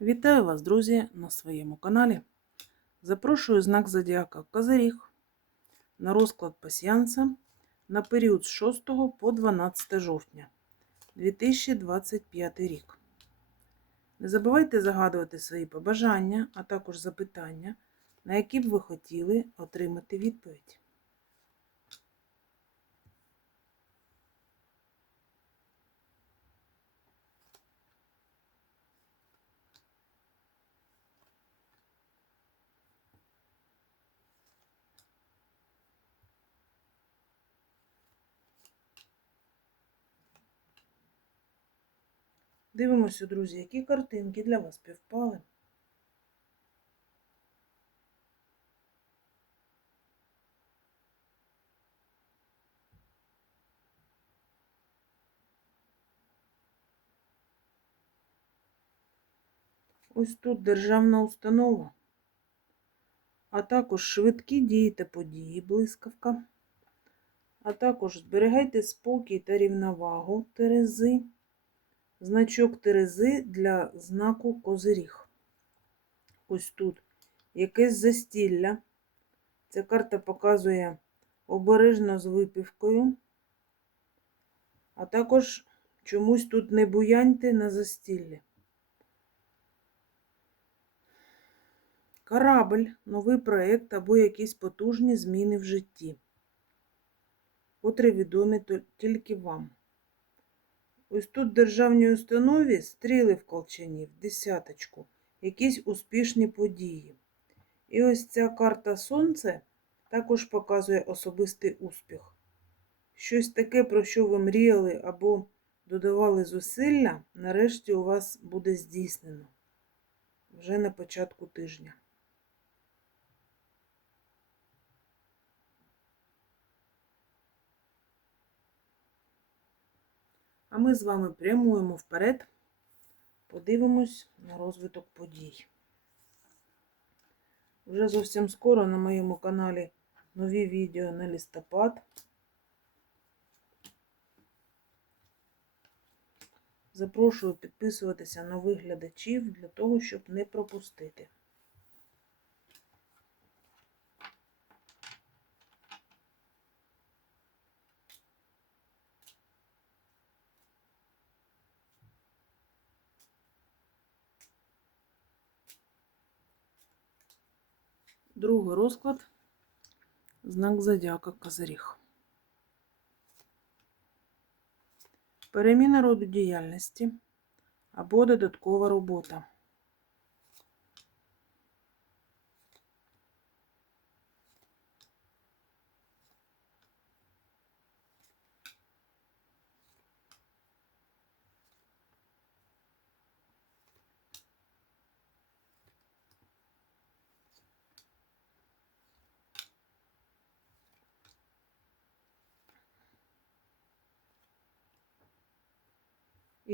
Вітаю вас, друзі, на своєму каналі. Запрошую знак Зодіака Козиріг на розклад пасіянса на період з 6 по 12 жовтня 2025 рік. Не забувайте загадувати свої побажання, а також запитання, на які б ви хотіли отримати відповідь. Дивимося, друзі, які картинки для вас півпали. Ось тут державна установа, а також швидкі дії та події, блискавка, а також зберігайте спокій та рівновагу Терези значок Терези для знаку Козиріг. Ось тут якесь застілля. Ця карта показує обережно з випівкою, а також чомусь тут не буяньте на застіллі. Корабль, новий проєкт або якісь потужні зміни в житті, котрі відомі тільки вам. Ось тут в державній установі стріли в колчані, в десяточку, якісь успішні події. І ось ця карта Сонце також показує особистий успіх. Щось таке, про що ви мріяли або додавали зусилля, нарешті у вас буде здійснено вже на початку тижня. А ми з вами прямуємо вперед, подивимось на розвиток подій. Вже зовсім скоро на моєму каналі нові відео на листопад. Запрошую підписуватися на виглядачів для того, щоб не пропустити. Другий розклад знак зодіака Козиріг. Переміна роду діяльності або додаткова робота.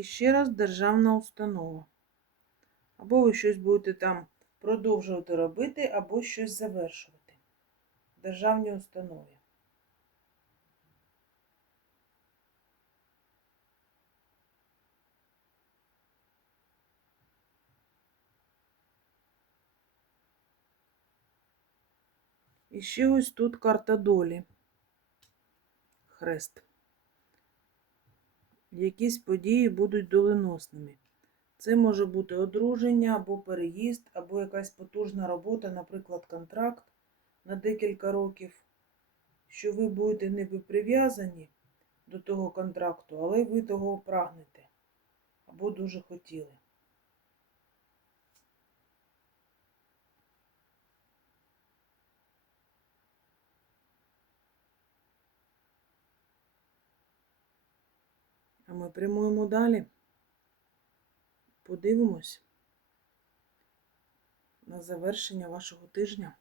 І ще раз державна установа. Або ви щось будете там продовжувати робити, або щось завершувати. Державні установи. І ще ось тут карта долі. Хрест якісь події будуть доленосними. Це може бути одруження або переїзд, або якась потужна робота, наприклад, контракт на декілька років, що ви будете не прив'язані до того контракту, але ви того прагнете або дуже хотіли. А ми прямуємо далі. Подивимось на завершення вашого тижня.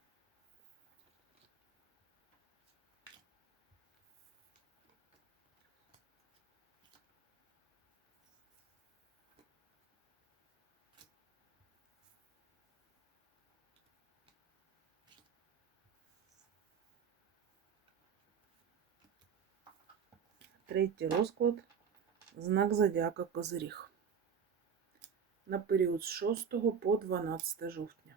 Третій розклад знак зодіака Козиріг. на період з 6 по 12 жовтня.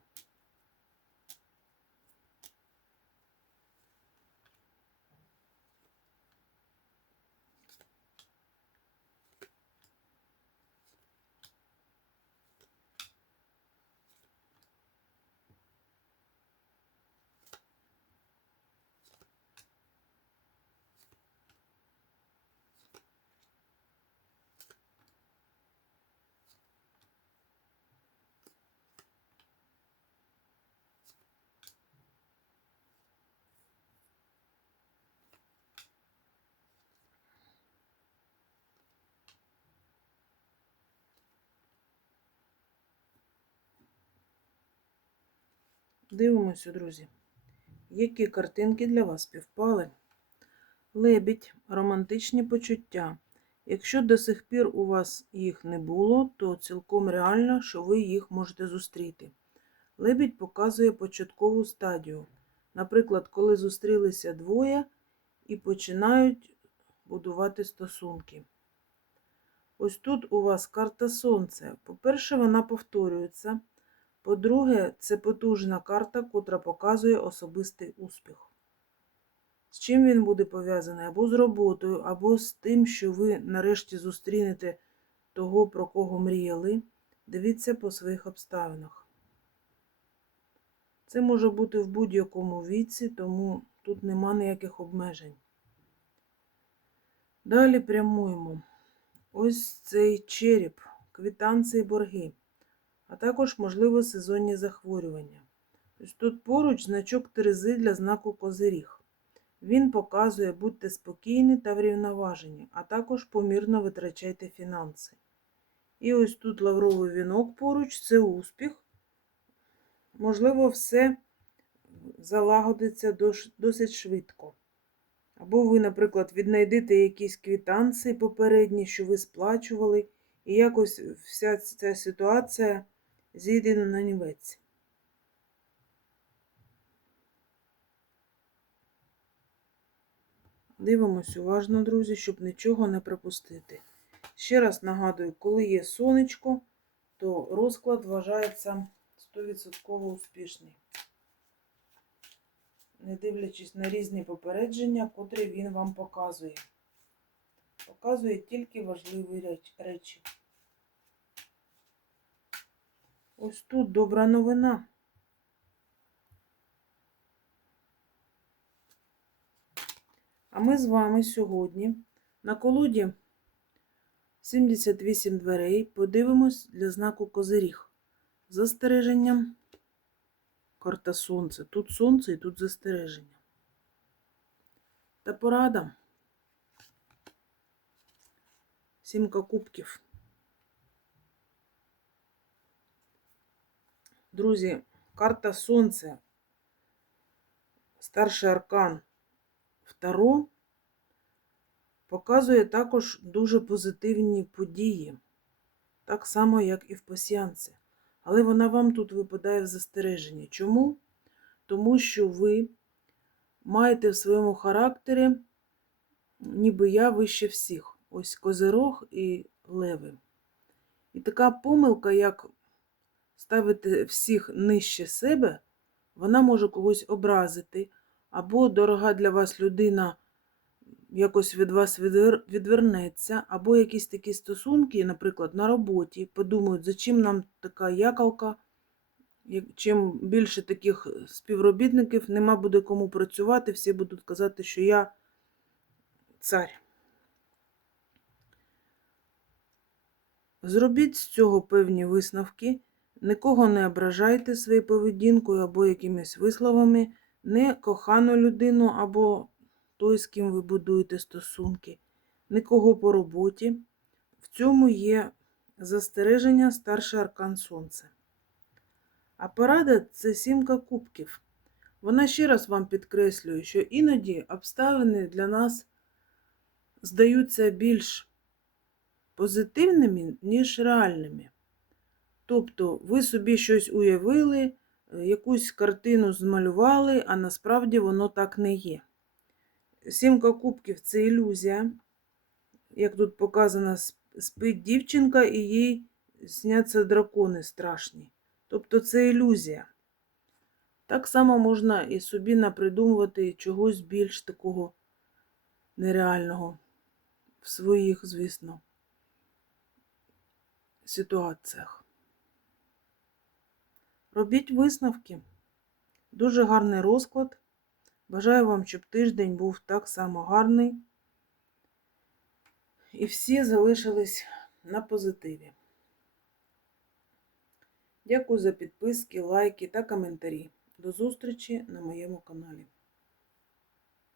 Дивимося, друзі, які картинки для вас співпали. Лебідь, романтичні почуття. Якщо до сих пір у вас їх не було, то цілком реально, що ви їх можете зустріти. Лебідь показує початкову стадію. Наприклад, коли зустрілися двоє і починають будувати стосунки. Ось тут у вас карта Сонце. По-перше, вона повторюється. По-друге, це потужна карта, котра показує особистий успіх. З чим він буде пов'язаний? Або з роботою, або з тим, що ви нарешті зустрінете того, про кого мріяли. Дивіться по своїх обставинах. Це може бути в будь-якому віці, тому тут нема ніяких обмежень. Далі прямуємо. Ось цей череп, квитанції борги а також, можливо, сезонні захворювання. Ось тут поруч значок Терези для знаку Козиріг. Він показує, будьте спокійні та врівноважені, а також помірно витрачайте фінанси. І ось тут лавровий вінок поруч це успіх. Можливо, все залагодиться досить швидко. Або ви, наприклад, віднайдете якісь квітанції попередні, що ви сплачували, і якось вся ця ситуація зійде на нівець. Дивимось уважно, друзі, щоб нічого не пропустити. Ще раз нагадую, коли є сонечко, то розклад вважається 100% успішний. Не дивлячись на різні попередження, котрі він вам показує. Показує тільки важливі речі. Ось тут добра новина. А ми з вами сьогодні на колоді 78 дверей подивимось для знаку Козиріг. Застереженням карта Сонце. Тут сонце і тут застереження. Та порада. Сімка кубків. Друзі, карта Сонце, старший аркан Второ показує також дуже позитивні події, так само, як і в пасіянці. Але вона вам тут випадає в застереженні. Чому? Тому що ви маєте в своєму характері, ніби я вище всіх. Ось козирог і леви. І така помилка, як ставити всіх нижче себе, вона може когось образити, або дорога для вас людина якось від вас відвернеться, або якісь такі стосунки, наприклад, на роботі, подумають, за чим нам така якалка. Чим більше таких співробітників, нема буде кому працювати, всі будуть казати, що я цар. Зробіть з цього певні висновки. Нікого не ображайте своєю поведінкою або якимись висловами, не кохану людину або той, з ким ви будуєте стосунки, нікого по роботі. В цьому є застереження старший аркан Сонце. А порада це сімка кубків. Вона ще раз вам підкреслює, що іноді обставини для нас здаються більш позитивними, ніж реальними. Тобто ви собі щось уявили, е, якусь картину змалювали, а насправді воно так не є. Сімка кубків це ілюзія. Як тут показано, спить дівчинка і їй сняться дракони страшні. Тобто це ілюзія. Так само можна і собі напридумувати чогось більш такого нереального в своїх, звісно, ситуаціях. Робіть висновки. Дуже гарний розклад. Бажаю вам, щоб тиждень був так само гарний. І всі залишились на позитиві. Дякую за підписки, лайки та коментарі. До зустрічі на моєму каналі.